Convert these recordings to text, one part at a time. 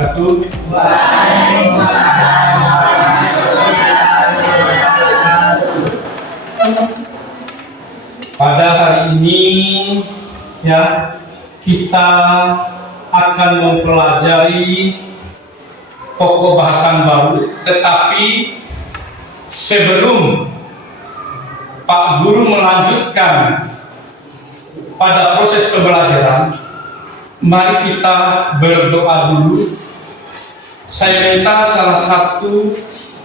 wabarakatuh. Pada hari ini ya kita akan mempelajari pokok bahasan baru, tetapi sebelum Pak Guru melanjutkan pada proses pembelajaran, mari kita berdoa dulu. Saya minta salah satu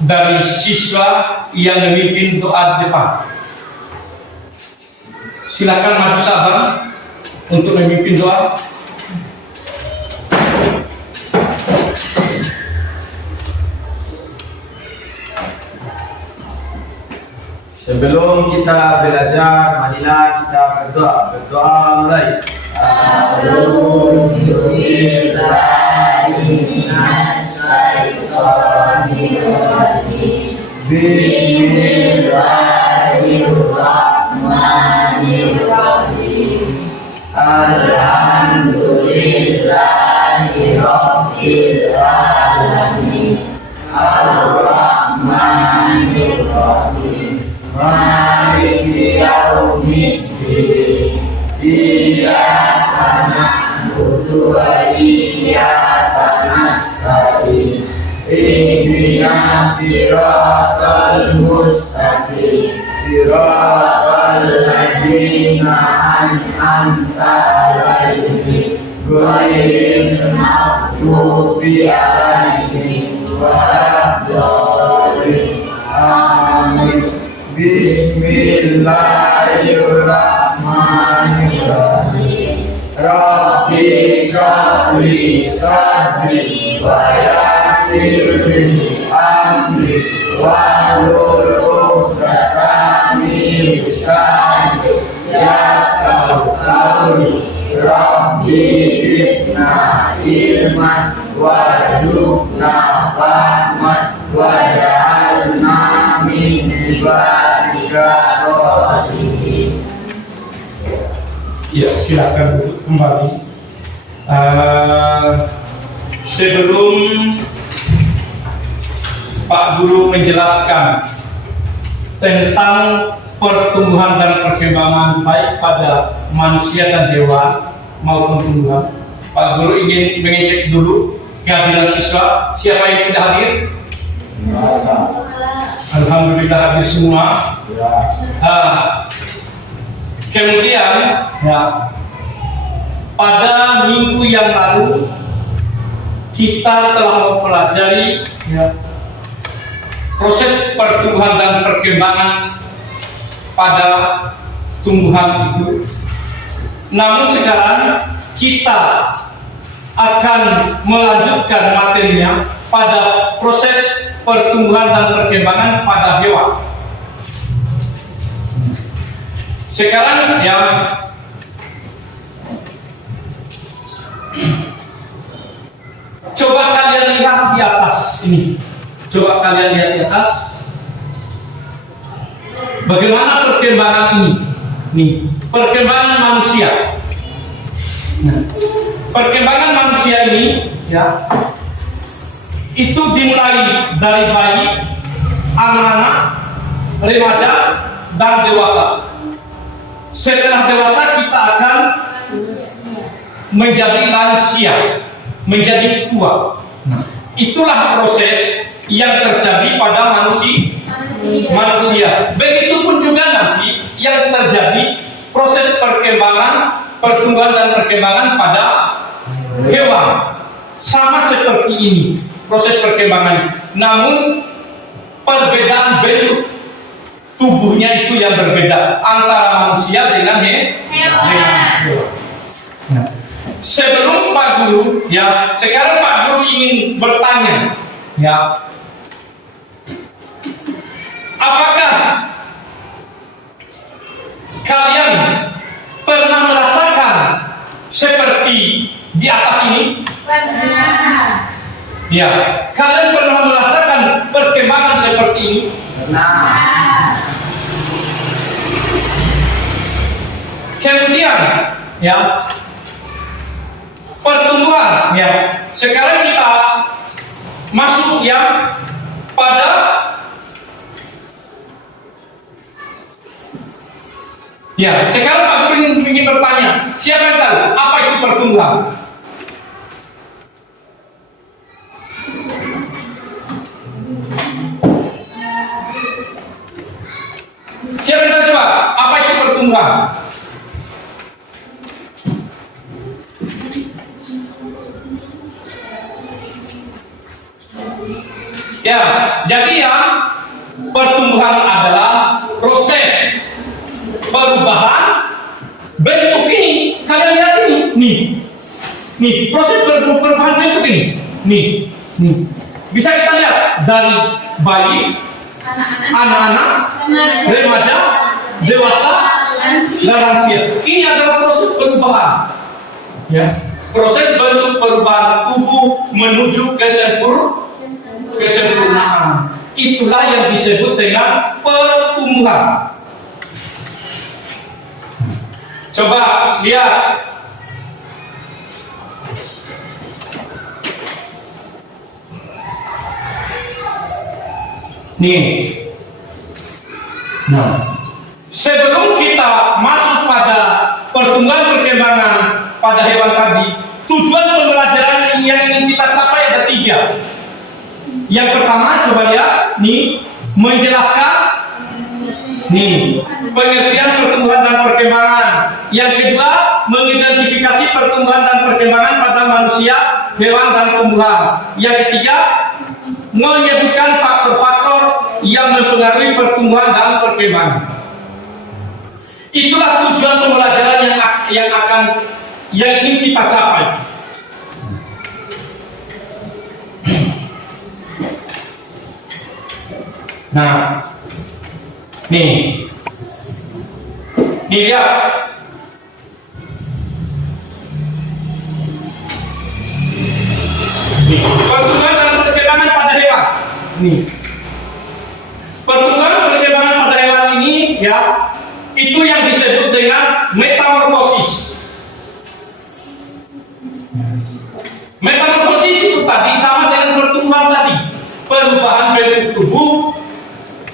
dari siswa yang memimpin doa di depan. Silakan maju sabar untuk memimpin doa. Sebelum kita belajar, marilah kita berdoa. Berdoa mulai. Bismillahirrahmanirrahim. Alhamdulillahirabbil alamin. Ar-Rahmanir-Rahim. Maliki yaumiddin. Iyyaka na'budu wa iyyaka nasta'in. Ihdinas siratal mustaqim. Siratal ladzina an'amta 'alaihim ghairil maghdubi 'alaihim waladdallin. Amin. Bismillahirrahmanirrahim. Rabbi shrah li sadri wa yassir li amri wahlul 'uqdatam min lisani yafqahu qawli. Rabbi zidna ilman warzuqna fahman waj'alna min ibadika sholihin. Ya, silakan duduk kembali. Sebelum Pak Guru menjelaskan tentang pertumbuhan dan perkembangan baik pada manusia dan hewan maupun tumbuhan, Pak Guru ingin mengecek dulu kehadiran siswa. Siapa yang tidak hadir? Alhamdulillah hadir semua. Kemudian ya, pada minggu yang lalu kita telah mempelajari ya, proses pertumbuhan dan perkembangan pada tumbuhan itu. Namun sekarang kita akan melanjutkan materinya pada proses pertumbuhan dan perkembangan pada hewan. Sekarang ya, coba kalian lihat di atas ini. Coba kalian lihat di atas. Bagaimana perkembangan ini? Nih, perkembangan manusia. Nah, perkembangan manusia ini ya, itu dimulai dari bayi, anak-anak, remaja, dan dewasa. Setelah dewasa kita akan menjadi lansia, menjadi tua. Nah, itulah proses yang terjadi pada manusia. Begitupun juga nanti yang terjadi proses perkembangan, pertumbuhan dan perkembangan pada hewan. Sama seperti ini proses perkembangan. Namun perbedaan bentuk tubuhnya itu yang berbeda antara manusia dengan hewan. Nah, sebelum Pak Guru ya, sekarang Pak Guru ingin bertanya ya, apakah kalian pernah merasakan seperti di atas ini? Pernah. Ya, kalian pernah merasakan perkembangan seperti ini? Pernah. Kemudian ya, pertumbuhan ya, sekarang kita masuk yang pada ya, sekarang aku ingin bertanya, siapa yang tahu apa itu pertumbuhan? Siapa yang tahu coba, apa itu pertumbuhan? Ya, jadi ya, pertumbuhan adalah proses perubahan bentuk ini. Kalian lihat ini, nih proses perubahan bentuk ini, nih. Bisa kita lihat dari bayi, anak-anak, remaja, dewasa, dan lansia. Ini adalah proses perubahan. Ya, proses bentuk perubahan tubuh menuju kesempurnaan. Itulah yang disebut dengan pertumbuhan. Coba lihat. Nih. Nah, sebelum kita masuk pada pertumbuhan perkembangan pada hewan tadi, tujuan pembelajaran yang ingin kita capai ada 3. Yang pertama, coba lihat, nih, menjelaskan nih pengertian pertumbuhan dan perkembangan. Yang kedua, mengidentifikasi pertumbuhan dan perkembangan pada manusia, hewan dan tumbuhan. Yang ketiga, menyebutkan faktor-faktor yang mempengaruhi pertumbuhan dan perkembangan. Itulah tujuan pembelajaran yang ingin kita capai. Nah, nih lihat. Pertumbuhan dan perkembangan pada hewan. Nih. Pertumbuhan perkembangan pada hewan ini ya, itu yang disebut dengan metamorfosis. Metamorfosis itu tadi sama dengan pertumbuhan tadi. Perubahan bentuk tubuh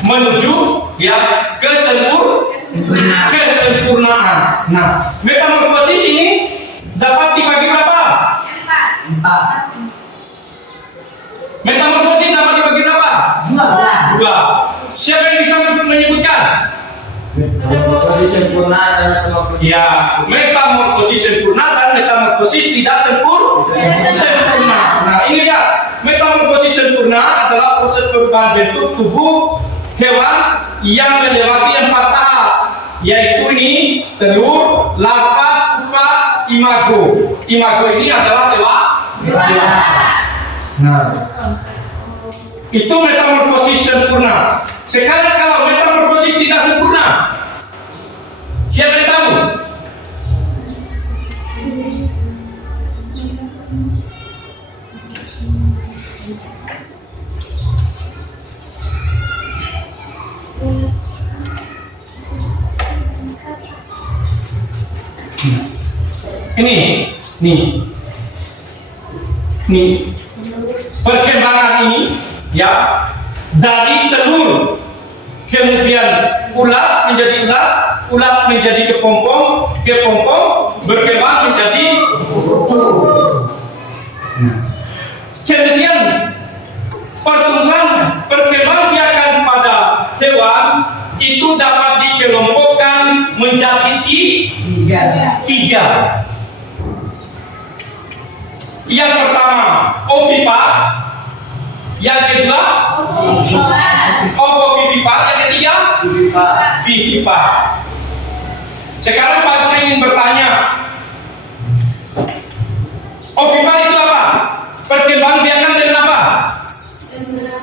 menuju ya kesempurnaan. Nah, metamorfosis ini dapat dibagi berapa? 4. Metamorfosis dapat dibagi berapa? 2. Siapa yang bisa menyebutkan? Metamorfosis sempurna dan metamorfosis. Ya, metamorfosis sempurna dan metamorfosis tidak sempurna. Nah, ini ya, metamorfosis sempurna adalah proses perubahan bentuk tubuh hewan yang melewati 4 tahap, yaitu ini telur, larva, pupa, imago. Imago ini adalah dewasa. Nah, itu metamorfosis sempurna. Sekarang kalau metamorfosis tidak sempurna, siapa yang tahu? Nih, perkembangan ini ya, dari telur kemudian ulat menjadi ulat menjadi kepompong berkembang menjadi kuku. Kemudian perkembangan biakan pada hewan itu dapat dikelompokkan menjadi 3. Yang pertama ovipar, yang kedua ovovivipar, yang ketiga vivipar. Sekarang Pak Guru ingin bertanya, ovipar itu apa? Perkembangan biakan dengan apa?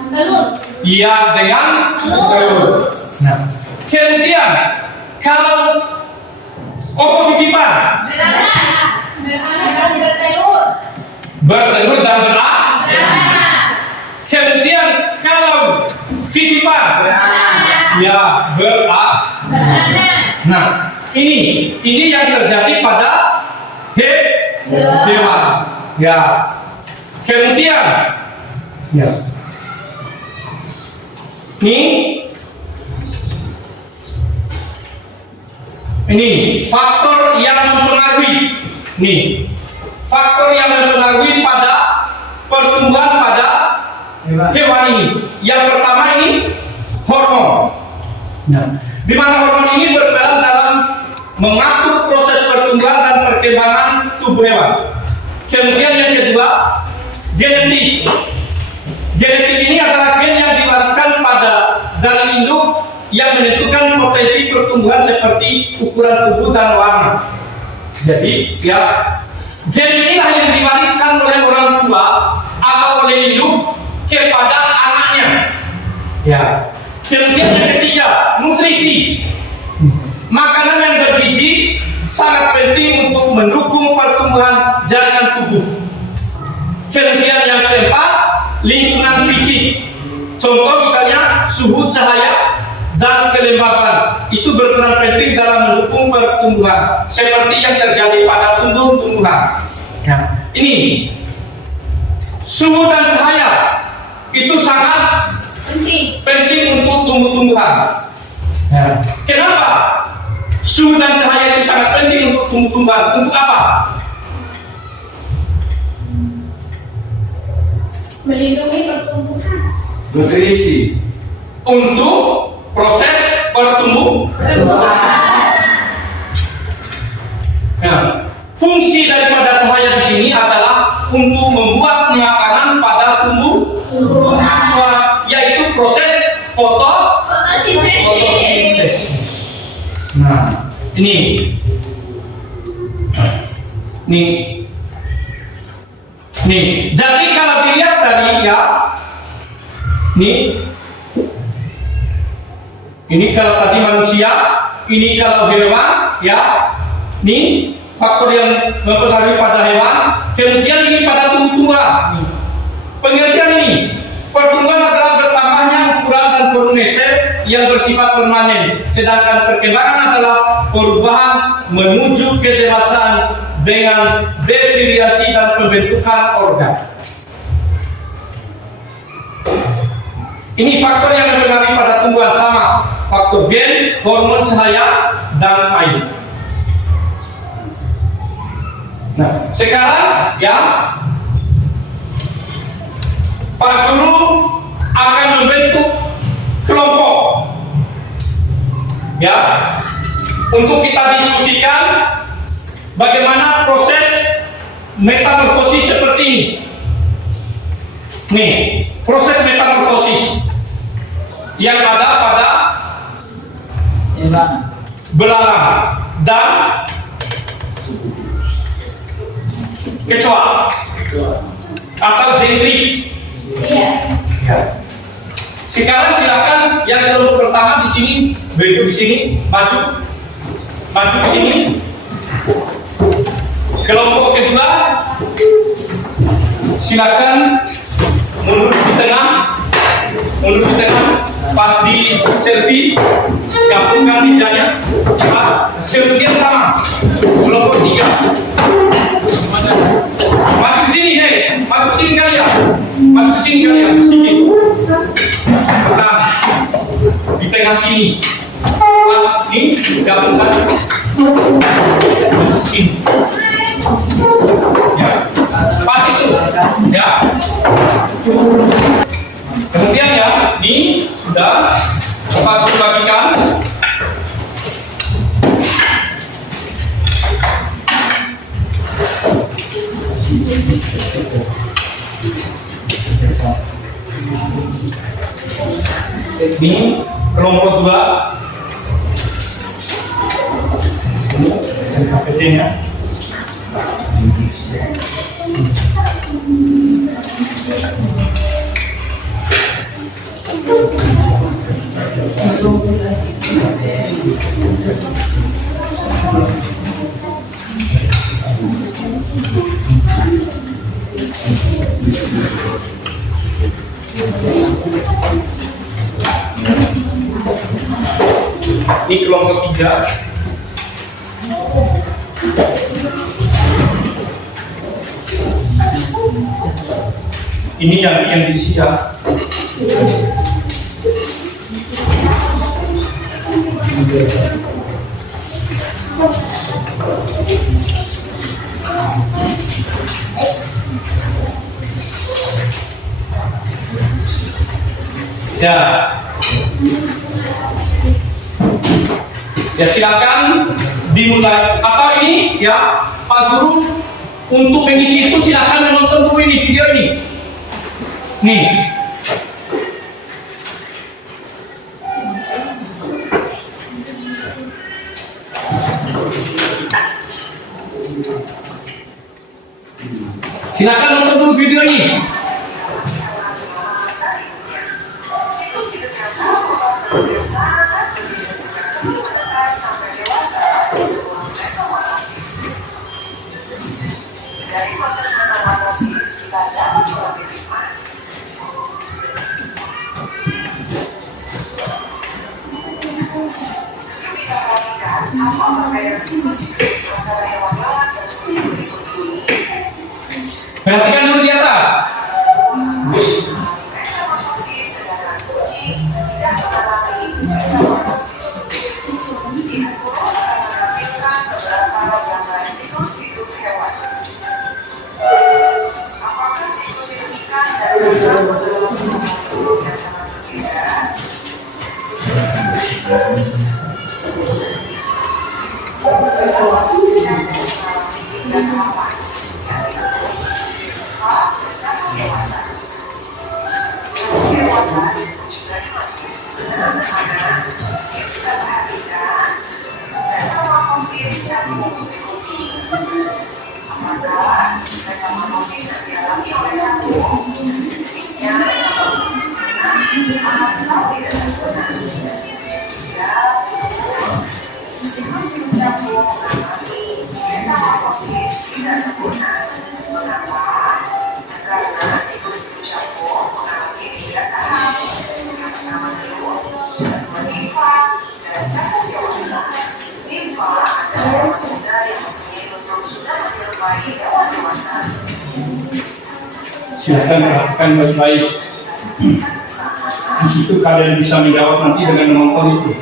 Telur. Iya, dengan telur. Nah, kemudian kalau ovovivipar bertelur dan beranak. Kemudian kalau vivipar ya beranak. Nah, ini yang terjadi pada hewan. Ya. Kemudian, ya, ini faktor yang mempengaruhi, faktor yang mempengaruhi pada pertumbuhan pada hewan ini. Yang pertama ini hormon. Di mana hormon ini berperan dalam mengatur proses pertumbuhan dan perkembangan tubuh hewan. Kemudian yang kedua, genetik. Genetik ini adalah gen yang diwariskan pada dari induk yang menentukan potensi pertumbuhan seperti ukuran tubuh dan warna. Jadi, ya, gen inilah yang diwariskan oleh orang tua atau oleh induk kepada anaknya. Ya. Kemudian yang ketiga, nutrisi. Makanan yang bergizi sangat penting untuk mendukung pertumbuhan jaringan tubuh. Kemudian yang keempat, lingkungan fisik. Contoh misalnya suhu cahaya dan kelembapan itu berperan penting dalam mendukung pertumbuhan seperti yang terjadi pada tumbuh-tumbuhan. Ini suhu dan cahaya itu sangat penting untuk tumbuh-tumbuhan. Kenapa? Suhu dan cahaya itu sangat penting untuk tumbuh-tumbuhan. Untuk apa? Melindungi pertumbuhan. Nutrisi. Untuk proses pertumbuhan. Nah, fungsi daripada cahaya di sini adalah untuk membuat makanan pada tumbuh-tumbuhan, yaitu proses fotosintesis. Nah, ini. Jadi kalau dilihat dari ya, ini kalau tadi manusia, ini kalau hewan, ya, ini faktor yang mempengaruhi pada hewan. Kemudian ini pada tumbuh-tumbuhan. Pengertian ini, pertumbuhan adalah bertambahnya ukuran dan volume sel yang bersifat permanen, sedangkan perkembangan adalah perubahan menuju kedewasaan dengan devariasi dan pembentukan organ. Ini faktor yang mempengaruhi pada tumbuhan sama, faktor gen, hormon cahaya, dan air. Nah, sekarang ya, Pak Guru akan membentuk kelompok, ya, untuk kita diskusikan bagaimana proses metamorfosis seperti ini. Nih, proses metamorfosis yang ada pada belalang dan kecoa atau jengkrik. Iya. Sekarang silakan yang kelompok pertama di sini, berdiri di sini, maju di sini. Kelompok kedua, silakan mundur di tengah, pas di selfie, gabungkan lidahnya. Kemudian sama, kelompok tiga, maju ke sini, maju ke sini kalian, sedikit. Nah, di tengah sini, pas ini gabungkan sini. Ya, pas itu, ya. Kemudian ya, ini sudah Pak Guru bagikan. Ini kelompok dua. Ini KPT-nya. Ini kelompok tiga. Ini yang diisi ya. Ya silakan dimulai. Apa ini ya Pak Guru, untuk mengisi itu silakan menonton dulu ini video ini. Nih. Silakan nonton dulu video ini. Dari proses metamorfosis kita dapat mengambil hikmah. Perlu kita perhatikan apa perbedaan siklus hidup antara hewan-hewan dan kucing berikut ini. Perhatikan dulu di atas. Metamorfosis sedangkan kucing tidak mengalami metamorfosis. Tidak perlu akan menampilkan beberapa gambaran siklus hidup hewan. Apakah siklus hidup ikan dan ikan yang sangat berbeda? Dewasa disebut juga dimati. Karena yang kita perhatikan metamorfosis canggung berikut ini. Apakah metamorfosis yang dialami oleh canggung jenisnya metamorfosis sempurna atau tidak sempurna? Ya, siklus hidup canggung mengalami metamorfosis tidak sempurna. Mengapa? Karena siklus hidup canggung mengalami 3 tahap. Yang pertama dulu, nimfa dan canggung dewasa. Nimfa adalah hewan muda yang mempunyai bentuk sudah menyerupai hewan dewasa. Silakan perhatikan baik-baik. Di situ kalian bisa menjawab nanti dengan menonton itu.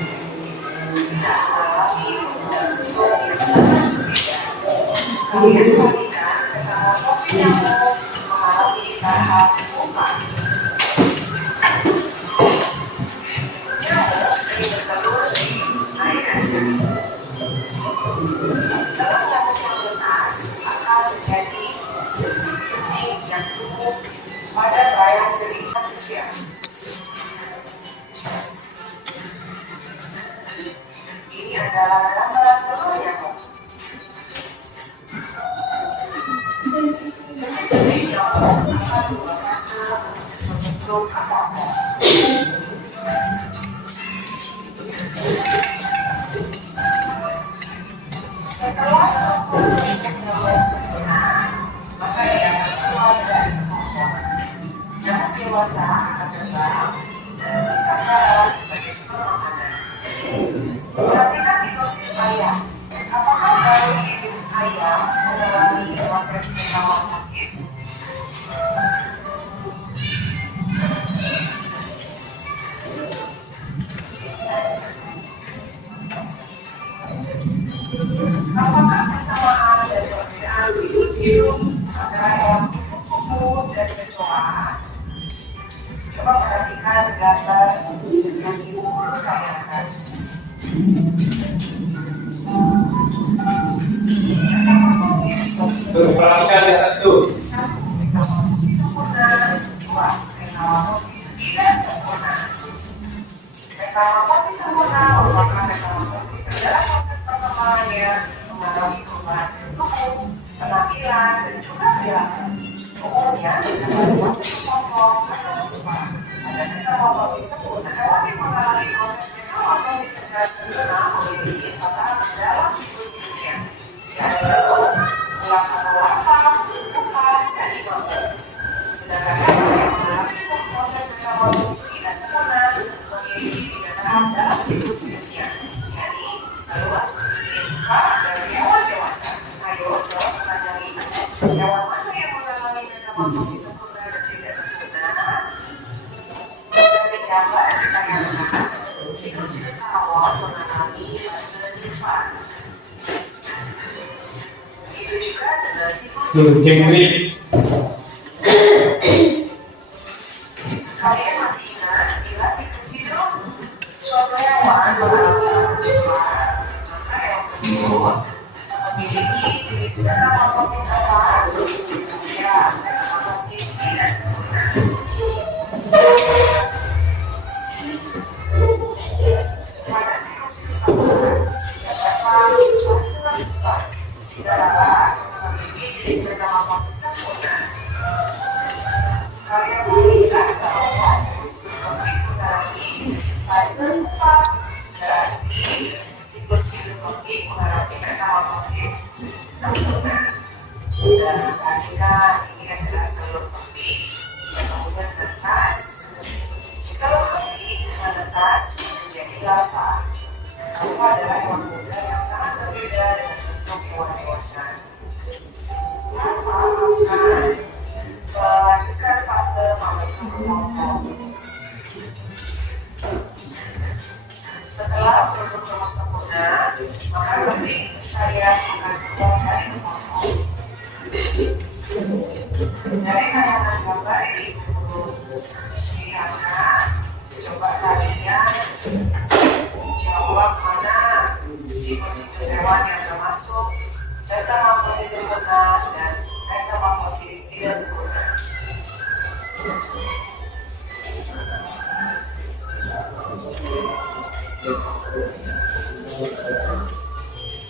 Tidak mengalami bentuk yang sangat berbeda. Kalian perhatikan metamorfosis canggung mengalami tahap 4. Nyamuk sering bertelur di air ajar. Telur nyamuk yang menetas akan menjadi jenis-jenis yang tumbuh pada layar jaringan kecil. Ini adalah gambaran telur nyamuk. Jenis-jenis nyamuk akan dua fase membentuk apapun. Setelah struktur nyamuk sempurna, maka ia akan keluar dari kelompok. Nyamuk dewasa akan terbang dan bisa berjalan sebagai sumber makanan. Perhatikan siklus hidup ayam. Apakah baru hidup ayam mengalami proses metamorfosis? Apakah kesamaan dan perbedaan siklus hidup antara hewan kupu-kupu dan kecoa? Coba perhatikan gambar yang ibu tayangkan. Perhatikan di atas itu. 1. Metamorfosis sempurna. 2. Metamorfosis tidak sempurna. Metamorfosis sempurna merupakan metamorfosis yang dalam proses perkembangannya mengalami perubahan bentuk, penampilan, dan juga perilaku. Umumnya, metamorfosis kelompok akan berubah. Pada metamorfosis sempurna, hewan yang mengalami proses metamorfosis secara sempurna memiliki 4 tahap dalam siklus hidupnya, yaitu melakukan larva, pupa, dan imampu. Sedangkan hewan yang mengalami proses metamorfosis tidak sempurna memiliki 3 tahap dalam siklus hidupnya, yakni telur, nimfa, dan hewan dewasa. Ayo jawab pertanyaan ini. Hewan mana yang mengalami metamorfosis sempurna dan tidak sempurna? Instruksi awal mengalami fase nifas. Begitu juga dengan siklus kalian masih ingat bila siklus hidup suatu hewan mengalami fase nifas, maka hewan tersebut memiliki jenis metamorfosis apa? Ya, metamorfosis tidak sempurna. Pada siklus hidup terdapat fase nifas sehingga memiliki jenis metamorfosis sempurna. Kalian melihat bahwa siklus hidup itu nanti fase nifas berarti siklus hidup mengalami metamorfosis sempurna. Dan ketika ini adalah telur kembing, kemudian menetas. Telur kembing menetas menjadi larva. Larva adalah hewan muda yang sangat berbeda dengan bentuk hewan dewasa. Larva akan melanjutkan fase membentuk kelompok. Setelah struktur kelompok sempurna, maka kembing bersayap akan keluar dari kelompok. Dari tayangan gambar ini lihatkan, coba kalian jawab mana siklus hidup hewan yang termasuk metamorfosis sempurna dan metamorfosis tidak sempurna.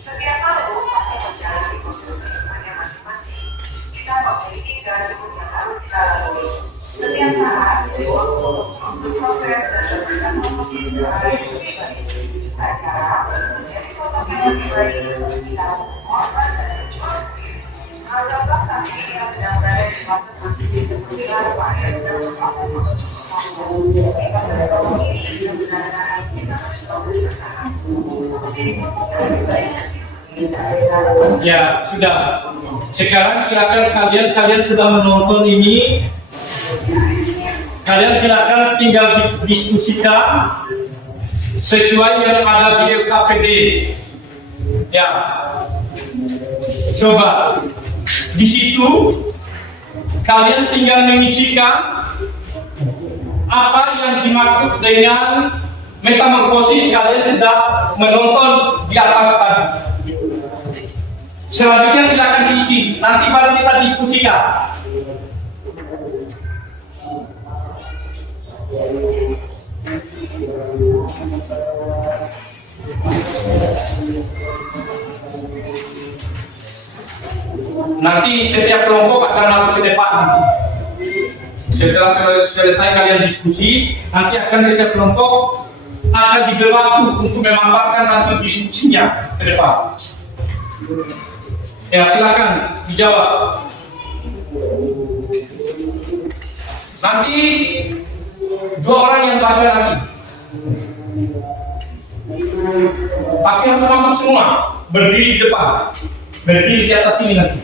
Setiap makhluk pasti menjalani proses kehidupannya masing-masing. Kita memiliki jalan hidup yang harus kita lalui. Setiap saat jadi waktu untuk terus berproses dan bermetamorfosis ke arah yang lebih baik. Acara menjadi sosok yang lebih baik, kita harus berkorban dan berjuang sendiri. Anggaplah saat ini kita sedang berada di fase transisi seperti larva yang sedang berproses menuju kelompok. Di fase kelompok ini, kita benar-benar harus bisa bertahan. Menjadi sosok yang lebih baik dan ya sudah. Sekarang silakan kalian sudah menonton ini. Kalian silakan tinggal diskusikan sesuai yang ada di LKPD. Ya, coba di situ kalian tinggal mengisikan apa yang dimaksud dengan metamorfosis. Kalian sudah menonton di atas tadi. Selanjutnya silakan diisi. Nanti baru kita diskusikan. Nanti setiap kelompok akan masuk ke depan. Setelah selesai kalian diskusi, nanti akan setiap kelompok akan diberi waktu untuk memaparkan hasil diskusinya ke depan. Ya, silakan dijawab. Nanti dua orang yang baca lagi. Tapi harus masuk semua, berdiri di depan, berdiri di atas sini nanti.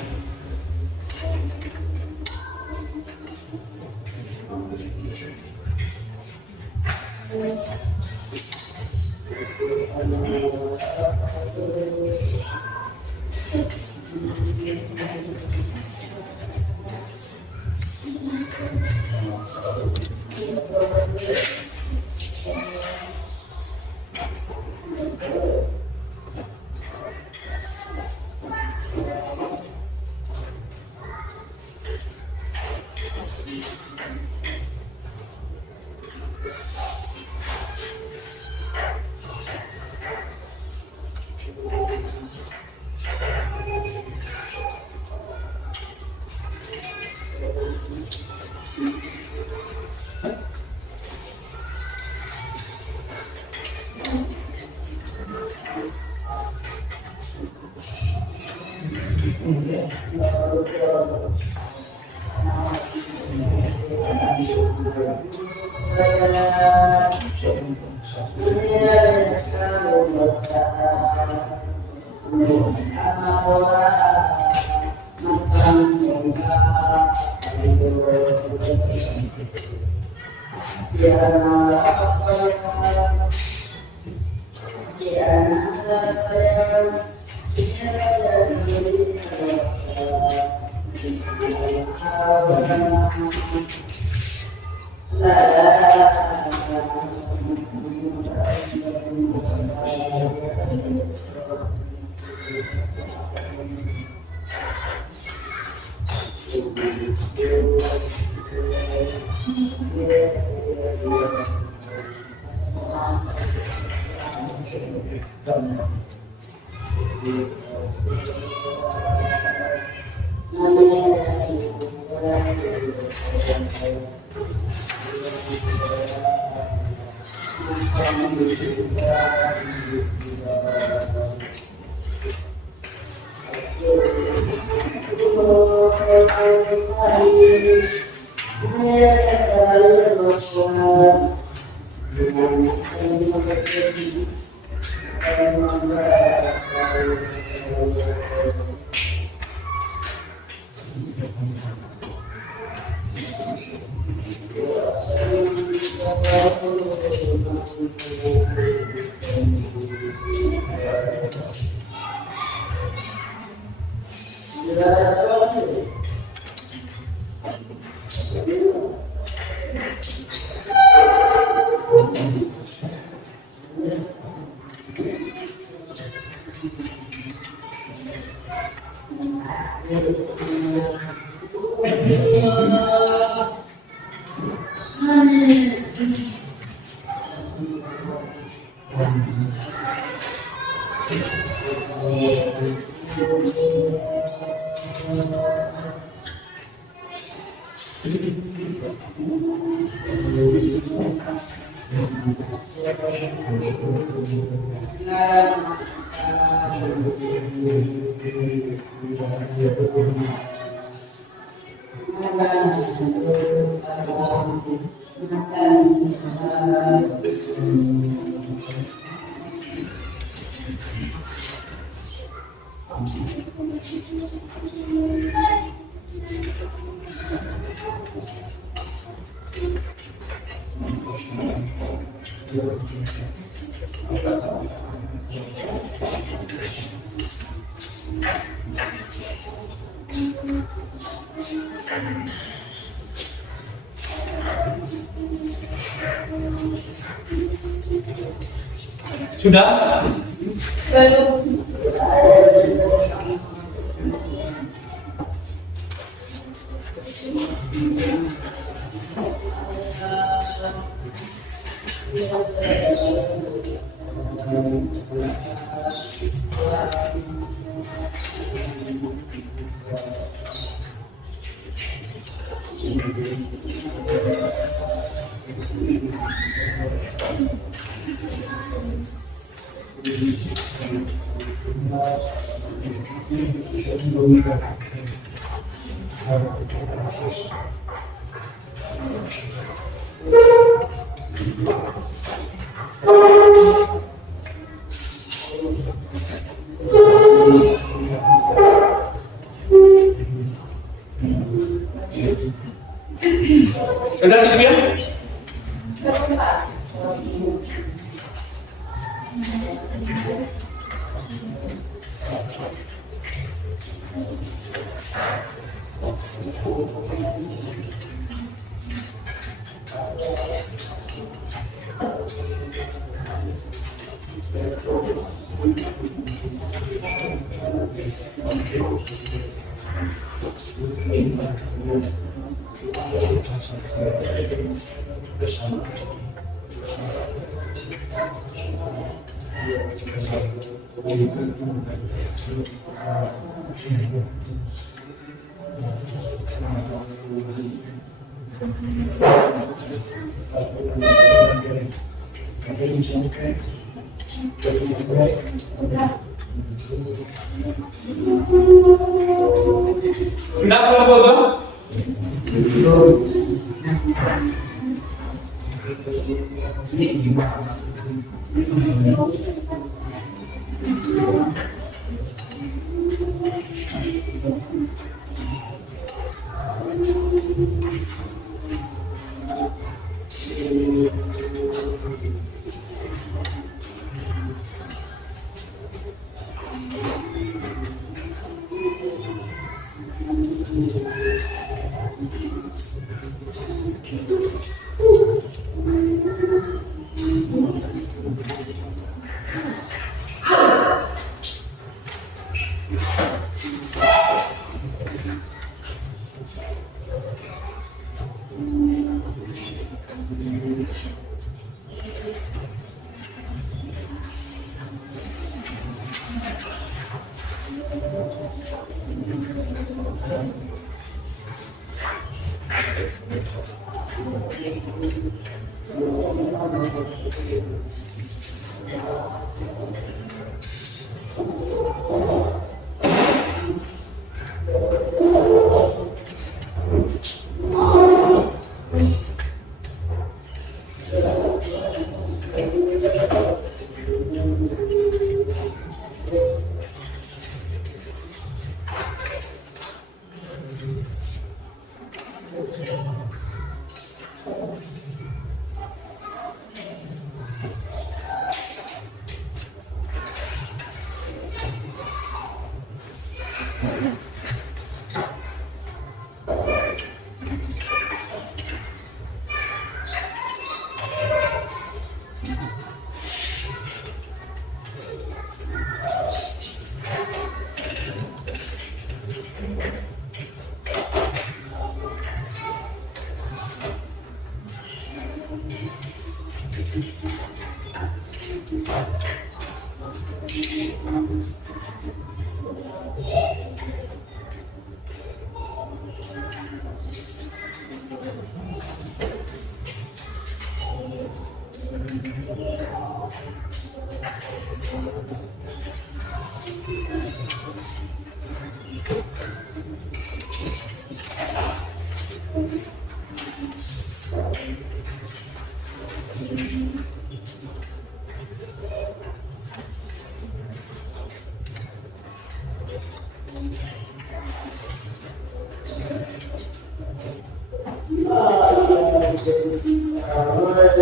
Sudah? Sudah sekian? Sudah Bapak?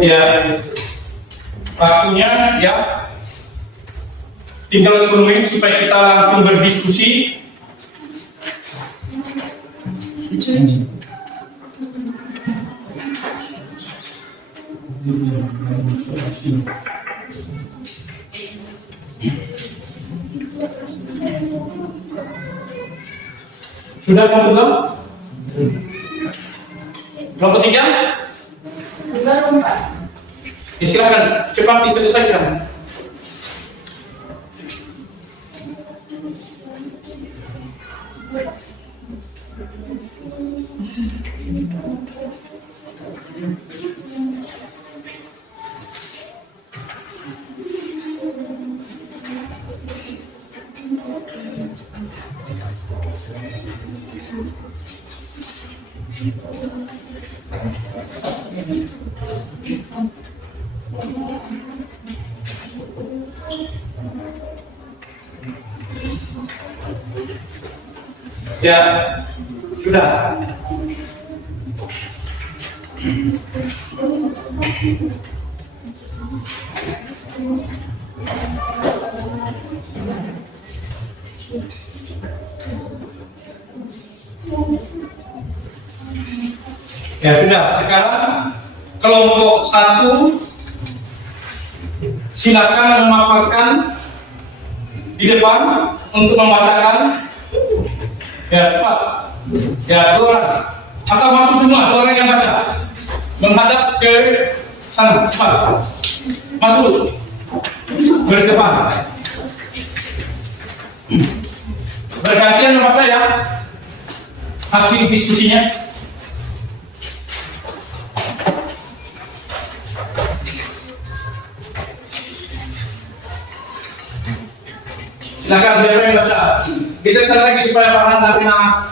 Ya, waktunya ya tinggal 10 menit supaya kita langsung berdiskusi. Sudah belum? Kelompok 3? Baru 4. Ya, silakan cepat diselesaikan. Ya, sudah. Ya sudah, sekarang kelompok 1 silakan memaparkan di depan untuk membacakan. Ya cepat. Ya 2 orang. Atau masuk semua 2 orang yang baca. Menghadap ke sana cepat. Masuk. Berdepan. Bergantian membaca ya. Hasil diskusinya. Silakan siapa yang baca. Bisa sekali lagi supaya paham Alvina.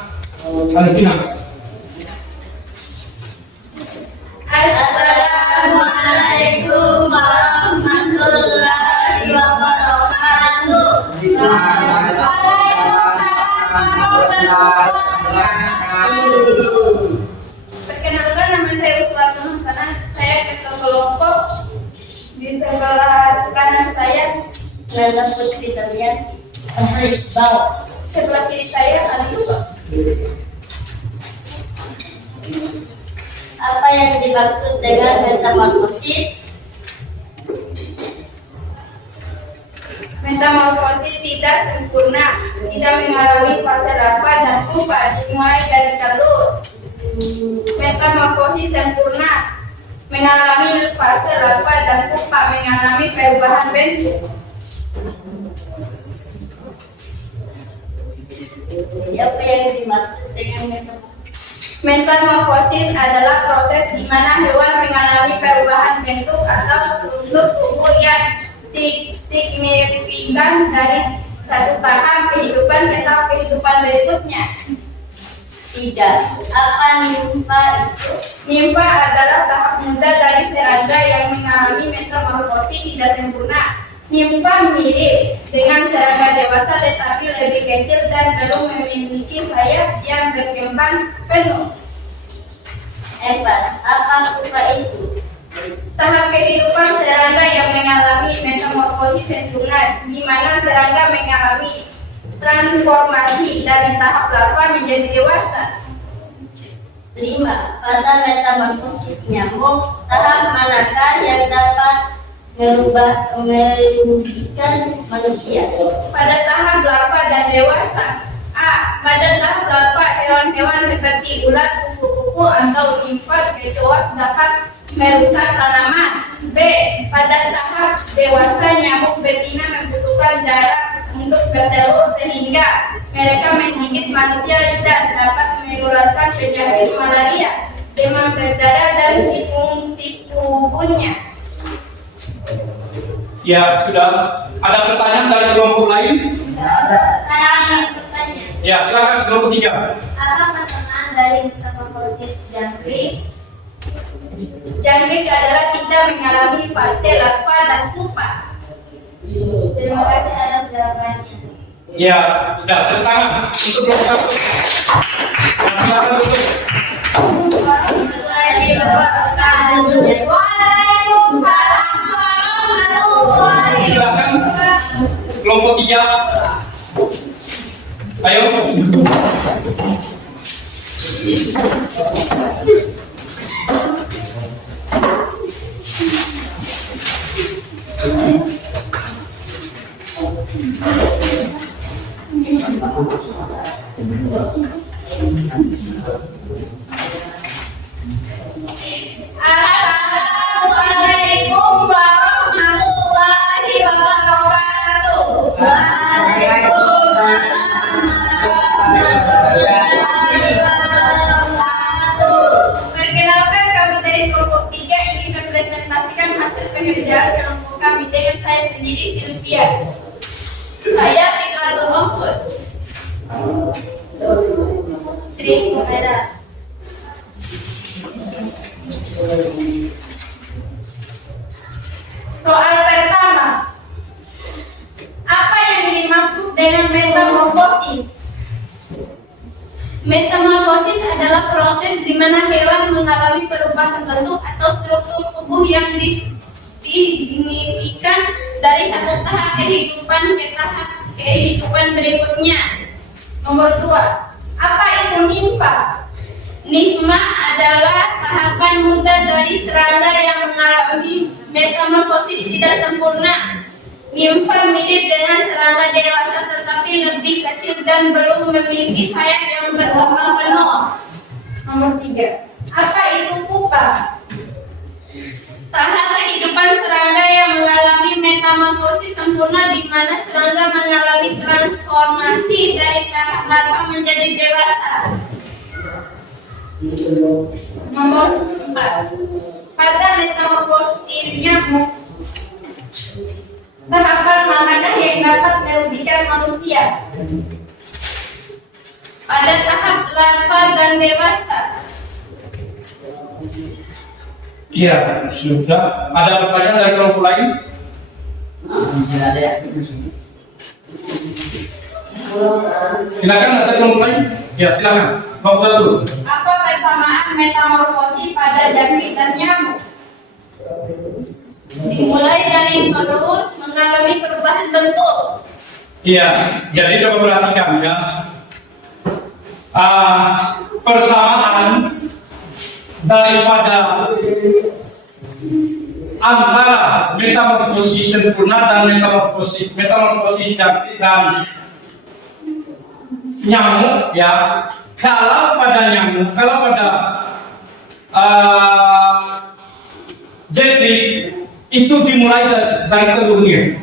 Assalamualaikum warahmatullahi wabarakatuh. Perkenalkan, nama saya Uswatun Hasanah. Saya ketua kelompok. Di sebelah kanan saya Lala Putri Tamiati. Iqbal. sebelah kiri saya Ali Luba. Apa yang dimaksud dengan metamorfosis? Metamorfosis tidak sempurna, tidak mengalami fase larva dan pupa, dimulai dari telur. Metamorfosis sempurna, mengalami fase larva dan pupa, mengalami perubahan bentuk. Apa yang dimaksud dengan metamorfosis? Metamorfosis adalah proses di mana hewan mengalami perubahan bentuk atau struktur tubuh yang signifikan dari satu tahap kehidupan ke tahap kehidupan berikutnya. Tidak. Apa nimfa itu? Nimfa adalah tahap muda dari serangga yang mengalami metamorfosis tidak sempurna. Nimfa mirip dengan serangga dewasa tetapi lebih kecil dan belum memiliki sayap yang berkembang penuh. 4. Apa pupa itu? Tahap kehidupan serangga yang mengalami metamorfosis sempurna, di mana serangga mengalami transformasi dari tahap larva menjadi dewasa. 5. Pada metamorfosis nyamuk, tahap manakah yang dapat merugikan manusia? Pada tahap larva dan dewasa. A. Pada tahap larva, hewan-hewan seperti ulat, kupu-kupu, atau nimfa kecoa dapat merusak tanaman. B. Pada tahap dewasa, nyamuk betina membutuhkan jarak untuk bertelur sehingga mereka menggigit manusia dan dapat menularkan penyakit malaria, demam berdarah, dan chikungunya. Ya, sudah. Ada pertanyaan dari kelompok lain? Saya ingin bertanya. Ya, silakan kelompok 3. Apa persamaan dari metamorfosis jangkrik? Jangkrik adalah kita mengalami fase larva dan pupa. Terima kasih atas jawabannya. Ya, sudah. Tepuk tangan untuk kelompok 1. Silakan duduk. Warahmatullahi wabarakatuh. Waalaikumsalam warahmatullahi Silakan kelompok 3. Ayo. Assalamualaikum warahmatullahi wabarakatuh. Waalaikumsalam warahmatullahi wabarakatuh. Perkenalkan, kami dari kelompok 3 ingin mempresentasikan hasil pekerjaan kelompok kami dengan saya sendiri, Sylvia. Saya Fikratul Mahfuz. Tris merah. Soal pertama, apa yang dimaksud dengan metamorfosis? Metamorfosis adalah proses di mana hewan mengalami perubahan bentuk atau struktur tubuh yang signifikan dari satu tahap kehidupan ke tahap kehidupan berikutnya. Nomor 2, apa itu nimfa? Nimfa adalah tahapan muda dari serangga yang mengalami metamorfosis tidak sempurna. Nimfa mirip dengan serangga dewasa tetapi lebih kecil dan belum memiliki sayap yang berkembang penuh. Nomor 3, apa itu pupa? Tahap kehidupan serangga yang mengalami metamorfosis sempurna di mana serangga mengalami transformasi dari tahap larva menjadi dewasa. Nomor 4, pada metamorfosis nyamuk, tahapan manakah yang dapat merugikan manusia? Pada tahap larva dan dewasa. Iya, sudah. Ada pertanyaan dari kelompok lain? Silakan, ada kelompok lain? Ya, silakan. Kelompok 1. Apa persamaan metamorfosis pada jangkrik dan nyamuk? Dimulai dari telur mengalami perubahan bentuk. Iya, jadi coba perhatikan ya. Persamaan daripada antara metamorfosis sempurna dan metamorfosis cantik dan nyamuk ya. Kalau pada jadi itu dimulai dari telurnya.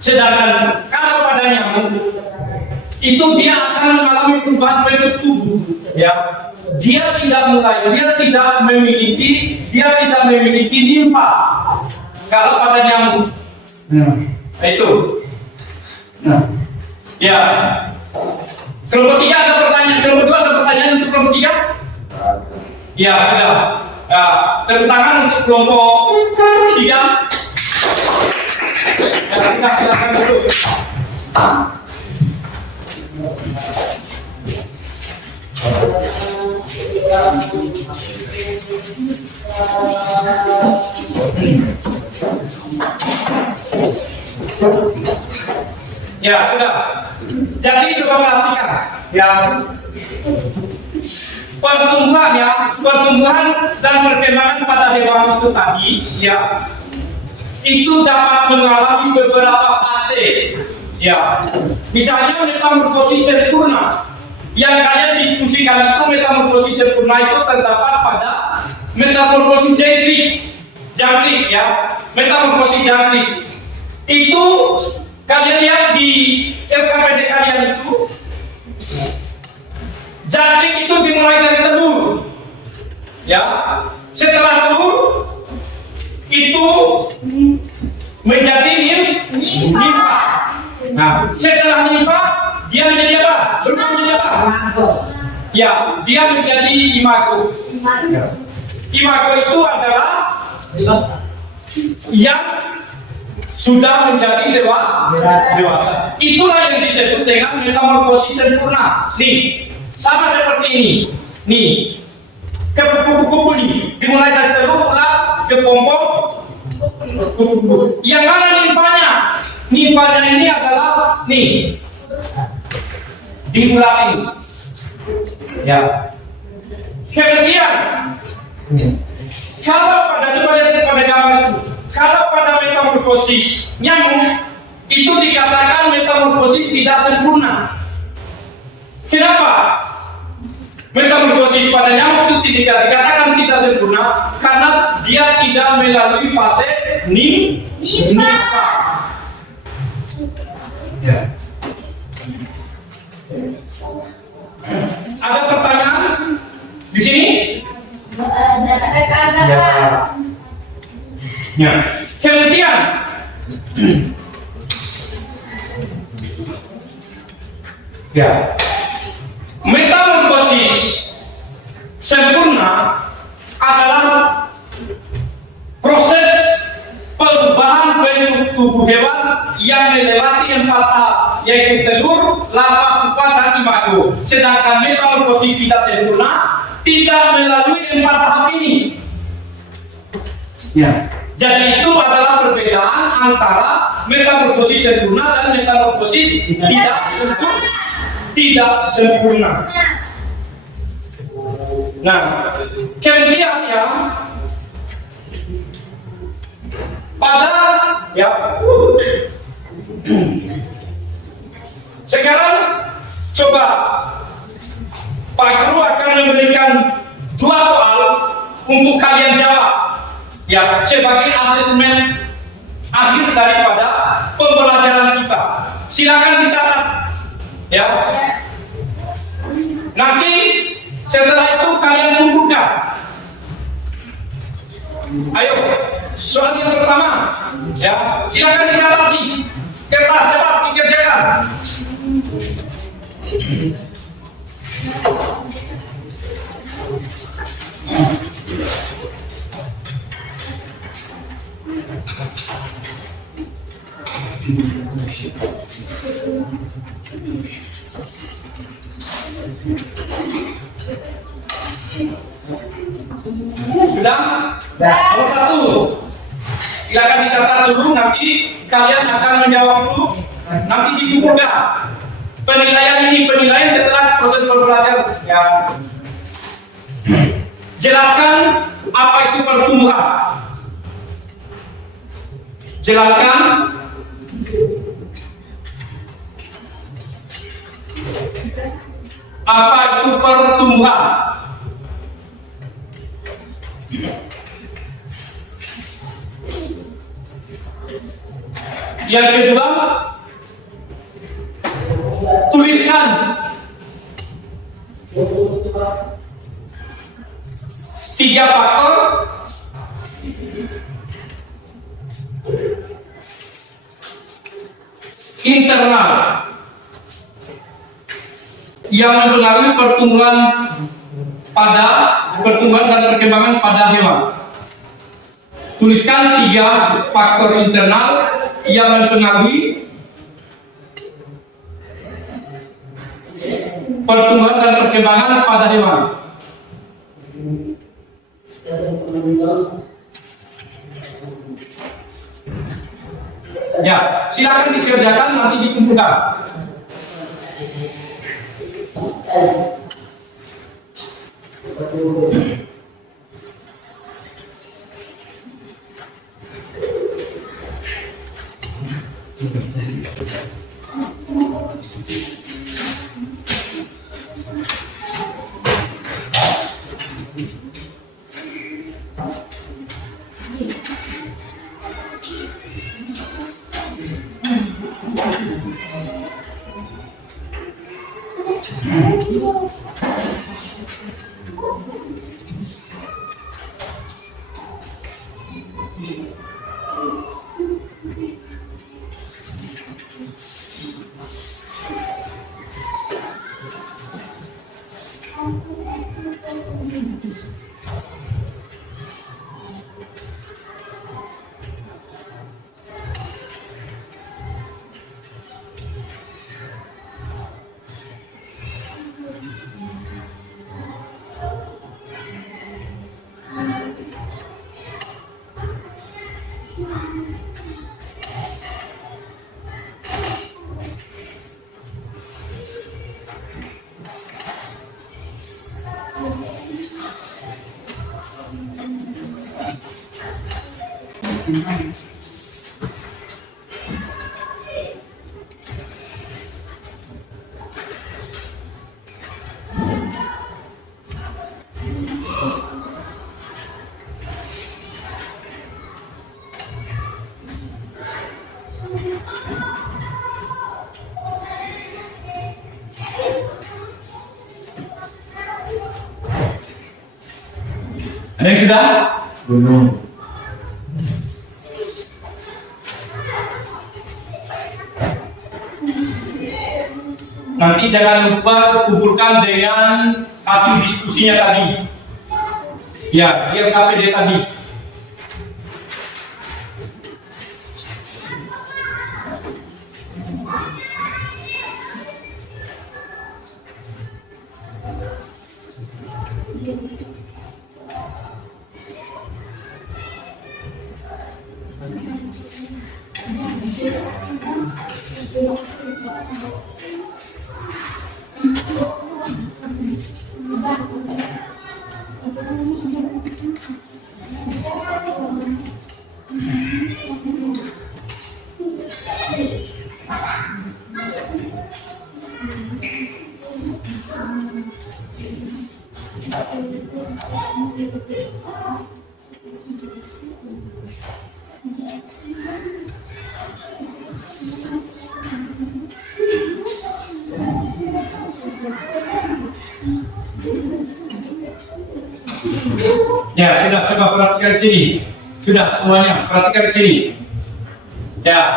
Sedangkan kalau pada nyamuk itu dia akan mengalami perubahan bentuk tubuh ya. Dia tidak memiliki limfa kalau pada nyamuk. Itu. Ya. Kelompok 3 ada pertanyaan, kelompok 2 ada pertanyaan untuk kelompok 3? Ya, sudah. Ya, tepuk tangan untuk kelompok 3. Ya, kita silakan dulu. Ya, sudah. Jadi coba perhatikan ya. Pertumbuhan dan perkembangan pada hewan itu tadi ya, itu dapat mengalami beberapa fase ya. Misalnya metamorfosis sempurna yang kalian diskusikan itu, metamorfosis sempurna itu terdapat pada metamorfosis jangkrik ya. Metamorfosis jangkrik itu kalian lihat di LKPD kalian itu, jangkrik itu dimulai dari telur ya. Setelah telur itu menjadi nimfa. Nah, setelah nimfa dia menjadi apa? Berubah menjadi apa? Ya, dia menjadi imago. Imago itu adalah yang sudah menjadi dewasa. Itulah yang disebut dengan metamorfosis sempurna. Nih, sama seperti ini. Nih, ke kupu-kupu ini dimulai dari telur pula ke pompong kupu-kupu. Yang mana nimfanya? Nimfanya ini adalah nih di ular ini. Ya. Kemudian kalau pada coba lihat pada gambar itu, kalau pada metamorfosis nyamuk itu dikatakan metamorfosis tidak sempurna. Kenapa? Metamorfosis pada nyamuk itu dikatakan tidak sempurna karena dia tidak melalui fase nimfa. Ya. Ada pertanyaan di sini? Ya. Kemudian ya, metamorfosis sempurna adalah proses perubahan bentuk tubuh hewan yang melewati 4 tahap, yaitu telur, larva, pupa, dan imago. Sedangkan metamorfosis tidak sempurna tidak melalui 4 tahap ini. Ya. Jadi itu adalah perbedaan antara metamorfosis sempurna dan metamorfosis tidak sempurna. Nah, kemudian ya, pada ya, sekarang coba Pak Guru akan memberikan 2 soal untuk kalian jawab ya, sebagai asesmen akhir daripada pembelajaran kita. Silakan dicatat ya. Nanti setelah itu kalian kumpulkan. Ayo, soal yang pertama ya, silakan dicatat di kertas, cepat dikerjakan. Sudah? Nomor 1. Silakan dicatat dulu, nanti kalian akan menjawab dulu. Nanti dikumpulkan. Penilaian setelah proses pembelajaran. Ya. Jelaskan apa itu pertumbuhan. Jelaskan apa itu pertumbuhan. Yang kedua, tuliskan tiga faktor internal yang mempengaruhi pertumbuhan dan perkembangan pada hewan. Tuliskan tiga faktor internal yang mempengaruhi pertumbuhan dan perkembangan pada hewan. Ya, silakan dikerjakan, nanti dikumpulkan. Ada yang sudah? Belum. Nanti jangan lupa kumpulkan dengan hasil diskusinya tadi. Ya, dia KPD tadi. Ya, sudah, coba perhatikan sini. Sudah semuanya, perhatikan sini. Ya.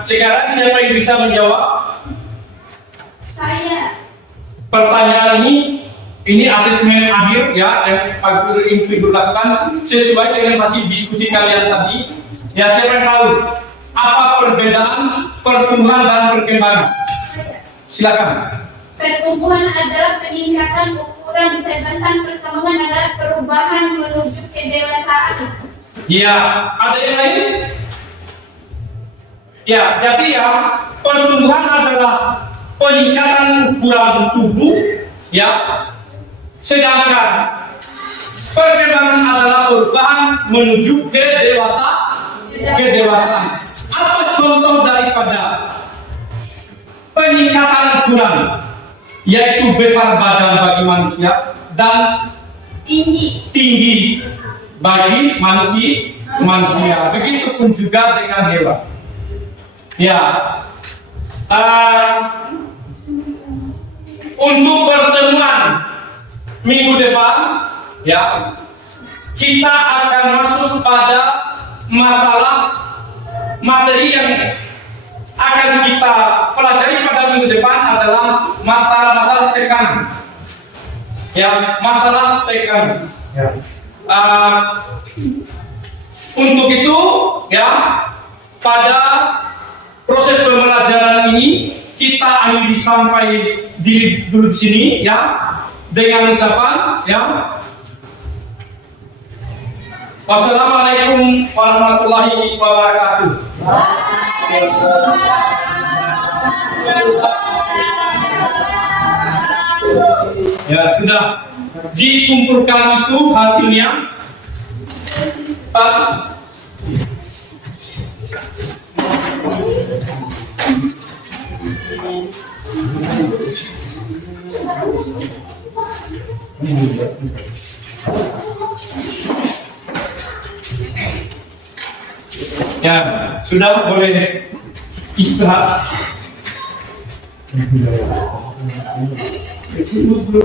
Sekarang siapa yang bisa menjawab? Saya. Pertanyaan ini asesmen akhir ya yang Pak Guru Ibu lakukan sesuai dengan hasil diskusi kalian tadi. Ya, siapa yang tahu apa perbedaan pertumbuhan dan perkembangan? Silakan. Pertumbuhan adalah peningkatan ukuran, sedangkan perkembangan adalah perubahan menuju kedewasaan. Ya, ada yang lain? Ya, jadi ya pertumbuhan adalah peningkatan ukuran tubuh, ya, Sedangkan perkembangan adalah perubahan menuju kedewasaan. Apa contoh daripada peningkatan ukuran, yaitu besar badan bagi manusia dan tinggi bagi manusia. Begitupun juga dengan hewan. Ya, untuk pertemuan minggu depan, ya, kita akan masuk pada masalah materi yang akan kita pelajari pada minggu depan adalah masalah tekanan. Ya, masalah tekanan. Ya. Untuk itu, ya, pada proses pembelajaran ini kita akhiri sampai dulu di sini, ya, dengan ucapan, ya, wassalamualaikum warahmatullahi wabarakatuh. Ya, sudah dikumpulkan itu hasilnya. Ya, sudah boleh istirahat.